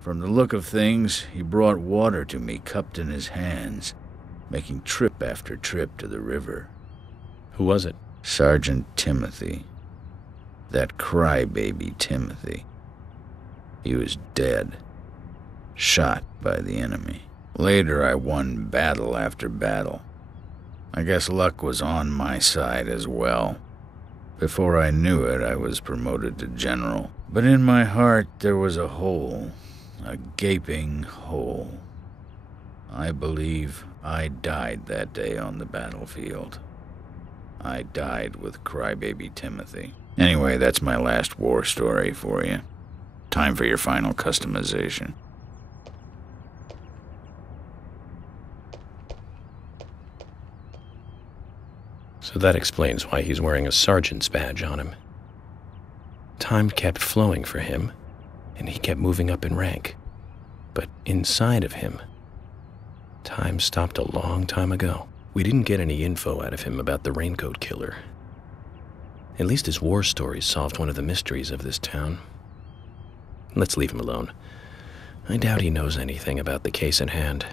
From the look of things, he brought water to me cupped in his hands, making trip after trip to the river. Who was it? Sergeant Timothy. That crybaby Timothy. He was dead. Shot by the enemy. Later, I won battle after battle. I guess luck was on my side as well. Before I knew it, I was promoted to general. But in my heart, there was a hole. A gaping hole. I believe I died that day on the battlefield. I died with crybaby Timothy. Anyway, that's my last war story for you. Time for your final customization. So that explains why he's wearing a sergeant's badge on him. Time kept flowing for him, and he kept moving up in rank. But inside of him, time stopped a long time ago. We didn't get any info out of him about the Raincoat Killer. At least his war stories solved one of the mysteries of this town. Let's leave him alone. I doubt he knows anything about the case in hand.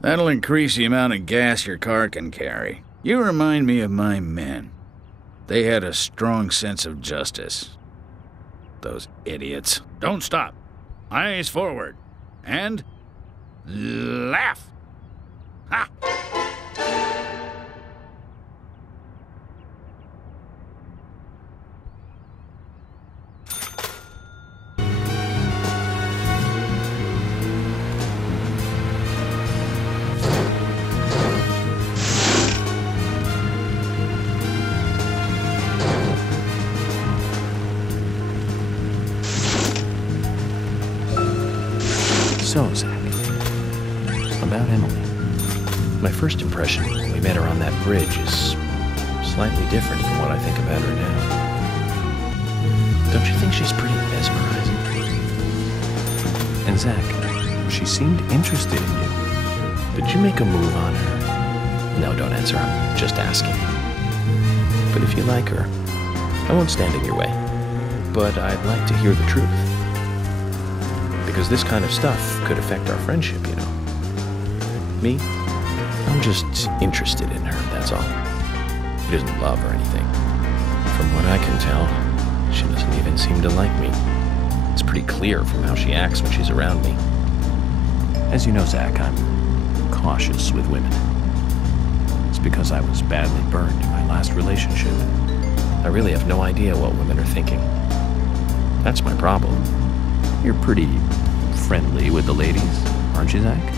That'll increase the amount of gas your car can carry. You remind me of my men. They had a strong sense of justice. Those idiots. Don't stop. Eyes forward. And laugh. Ha! So, Zach, about Emily. My first impression when we met her on that bridge is slightly different from what I think about her now. Don't you think she's pretty mesmerizing? And Zach, she seemed interested in you. Did you make a move on her? No, don't answer. I'm just asking. But if you like her, I won't stand in your way. But I'd like to hear the truth. Because this kind of stuff could affect our friendship, you know. Me? I'm just interested in her, that's all. He doesn't love or anything. From what I can tell, she doesn't even seem to like me. It's pretty clear from how she acts when she's around me. As you know, Zach, I'm cautious with women. It's because I was badly burned in my last relationship. I really have no idea what women are thinking. That's my problem. You're pretty friendly with the ladies, aren't you, Zach?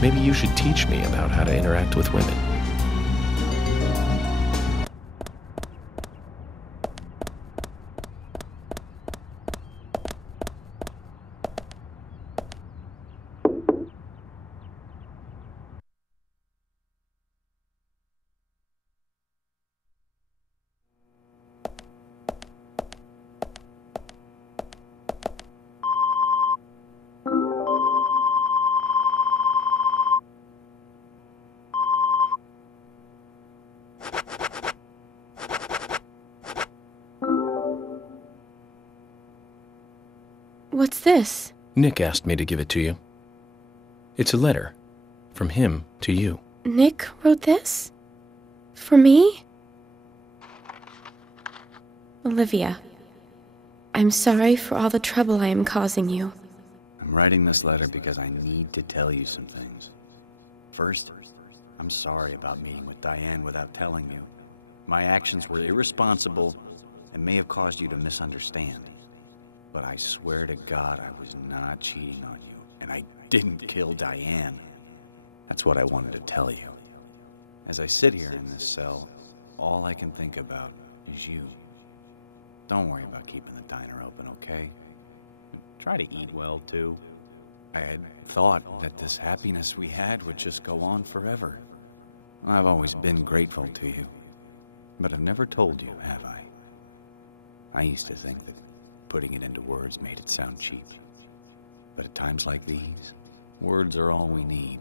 Maybe you should teach me about how to interact with women. What's this? Nick asked me to give it to you. It's a letter from him to you. Nick wrote this? For me? Olivia, I'm sorry for all the trouble I am causing you. I'm writing this letter because I need to tell you some things. First, I'm sorry about meeting with Diane without telling you. My actions were irresponsible and may have caused you to misunderstand. But I swear to God I was not cheating on you, and I didn't kill Diane. That's what I wanted to tell you. As I sit here in this cell, all I can think about is you. Don't worry about keeping the diner open, okay? Try to eat well, too. I had thought that this happiness we had would just go on forever. I've always been grateful to you, but I've never told you, have I? I used to think that putting it into words made it sound cheap. But at times like these, words are all we need.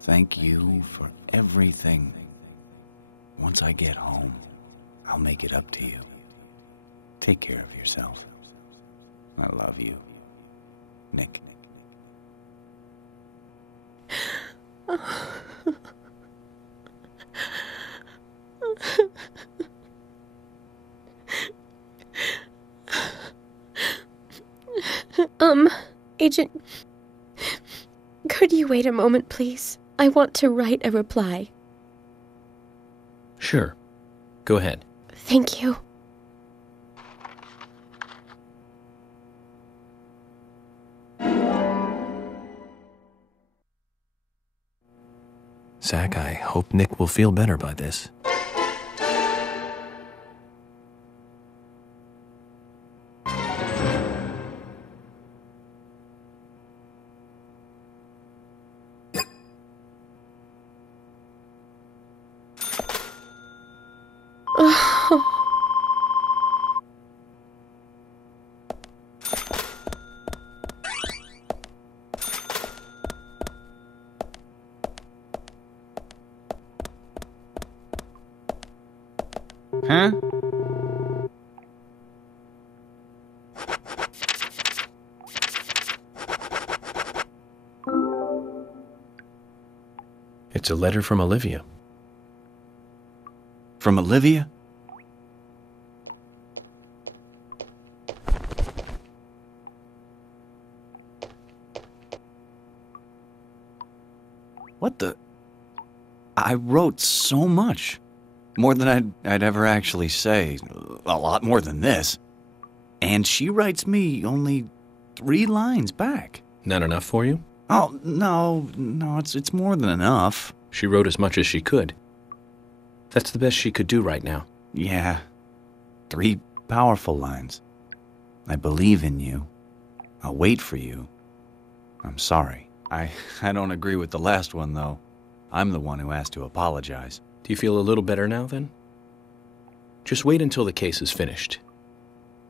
Thank you for everything. Once I get home, I'll make it up to you. Take care of yourself. I love you. Nick. Agent, could you wait a moment, please? I want to write a reply. Sure. Go ahead. Thank you. Zach, I hope Nick will feel better by this. Huh? It's a letter from Olivia. From Olivia? What the? I wrote so much. More than I'd ever actually say. A lot more than this. And she writes me only 3 lines back. Not enough for you? Oh, no, it's more than enough. She wrote as much as she could. That's the best she could do right now. Yeah. 3 powerful lines. I believe in you. I'll wait for you. I'm sorry. I don't agree with the last one, though. I'm the one who has to apologize. Do you feel a little better now, then? Just wait until the case is finished.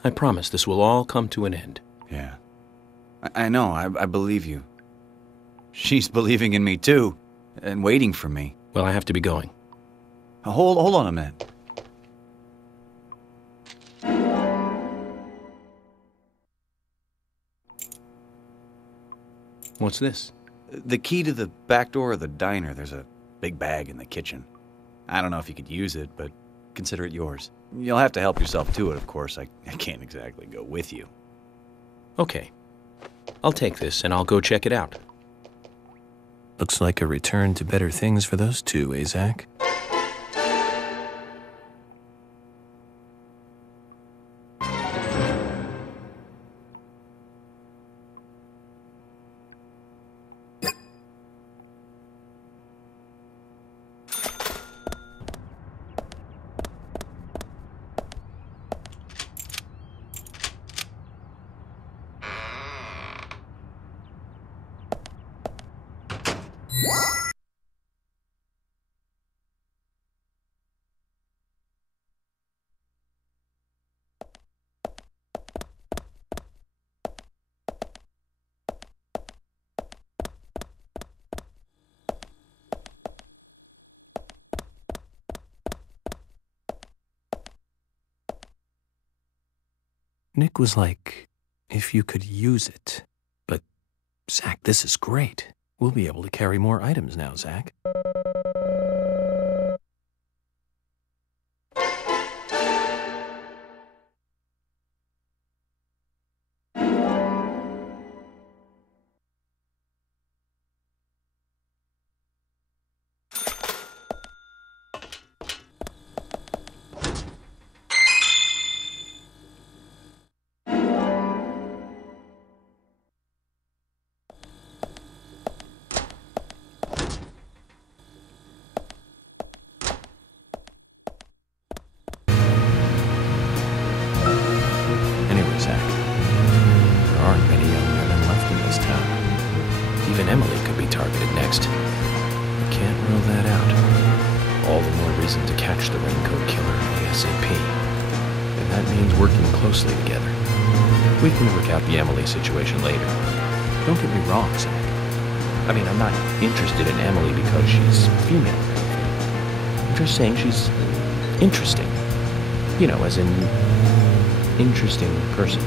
I promise this will all come to an end. Yeah. I know, I believe you. She's believing in me, too, and waiting for me. Well, I have to be going. Hold on a minute. What's this? The key to the back door of the diner. There's a big bag in the kitchen. I don't know if you could use it, but consider it yours. You'll have to help yourself to it, of course. I can't exactly go with you. Okay. I'll take this and I'll go check it out. Looks like a return to better things for those two, eh, Zach? Nick was like, if you could use it. But, Zach, this is great. We'll be able to carry more items now, Zach. Emily could be targeted next. I can't rule that out. All the more reason to catch the Raincoat Killer ASAP. And that means working closely together. We can work out the Emily situation later. Don't get me wrong, Zach. I mean, I'm not interested in Emily because she's female or anything. I'm just saying she's interesting. You know, as in interesting person.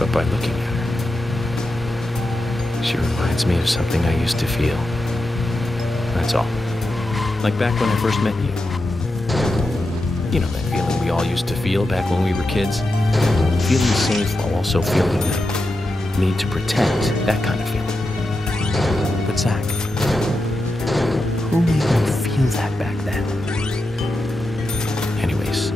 But by looking at her, she reminds me of something I used to feel. That's all. Like back when I first met you. You know, that feeling we all used to feel back when we were kids? Feeling safe while also feeling the need to protect, that kind of feeling. But Zach, who made you feel that back then? Anyways,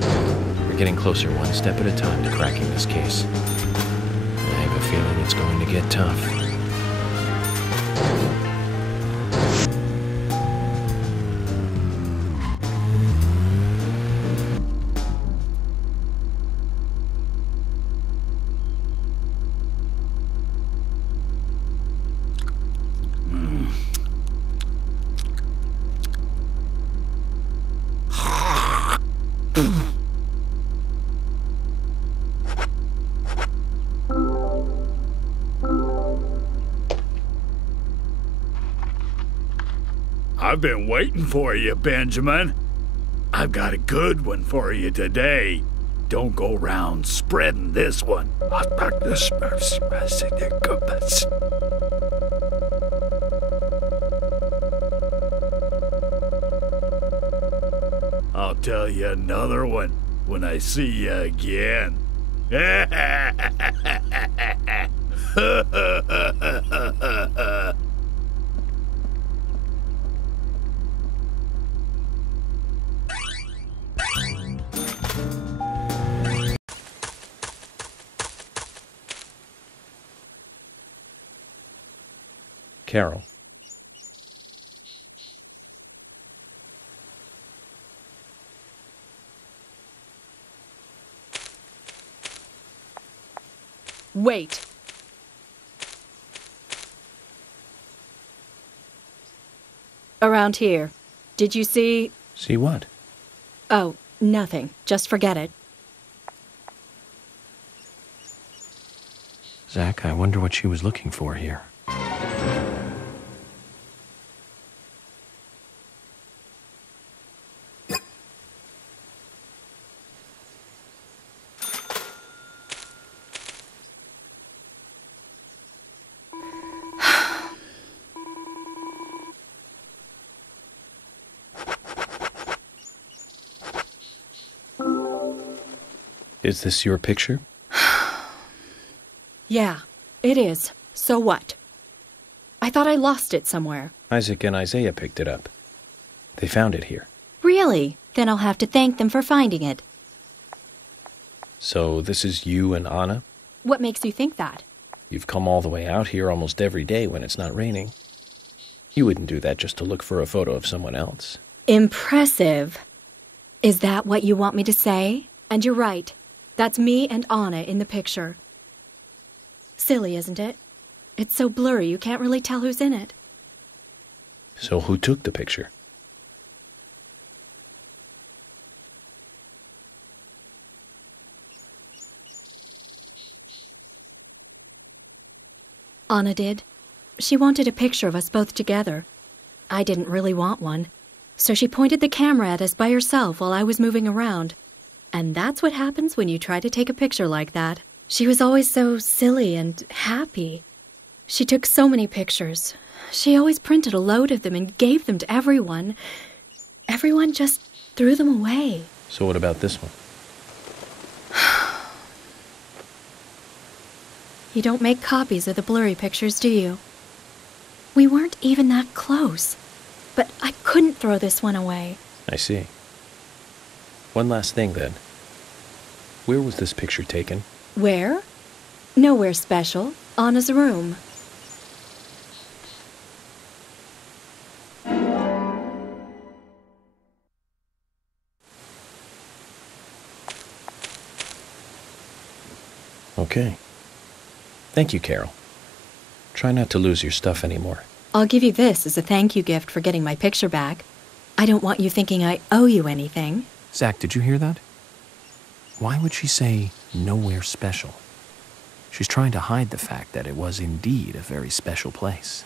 we're getting closer one step at a time to cracking this case. I have a feeling it's going to get tough. I've been waiting for you, Benjamin. I've got a good one for you today. Don't go round spreading this one. I'll tell you another one when I see you again. Carol. Wait. Around here. Did you see... See what? Oh, nothing. Just forget it. Zach, I wonder what she was looking for here. Is this your picture? Yeah, it is. So what? I thought I lost it somewhere. Isaac and Isaiah picked it up. They found it here. Really? Then I'll have to thank them for finding it. So this is you and Anna? What makes you think that? You've come all the way out here almost every day when it's not raining. You wouldn't do that just to look for a photo of someone else. Impressive. Is that what you want me to say? And you're right. That's me and Anna in the picture. Silly, isn't it? It's so blurry you can't really tell who's in it. So who took the picture? Anna did. She wanted a picture of us both together. I didn't really want one, so she pointed the camera at us by herself while I was moving around. And that's what happens when you try to take a picture like that. She was always so silly and happy. She took so many pictures. She always printed a load of them and gave them to everyone. Everyone just threw them away. So what about this one? You don't make copies of the blurry pictures, do you? We weren't even that close. But I couldn't throw this one away. I see. One last thing, then. Where was this picture taken? Where? Nowhere special. Anna's room. Okay. Thank you, Carol. Try not to lose your stuff anymore. I'll give you this as a thank you gift for getting my picture back. I don't want you thinking I owe you anything. Zach, did you hear that? Why would she say nowhere special? She's trying to hide the fact that it was indeed a very special place.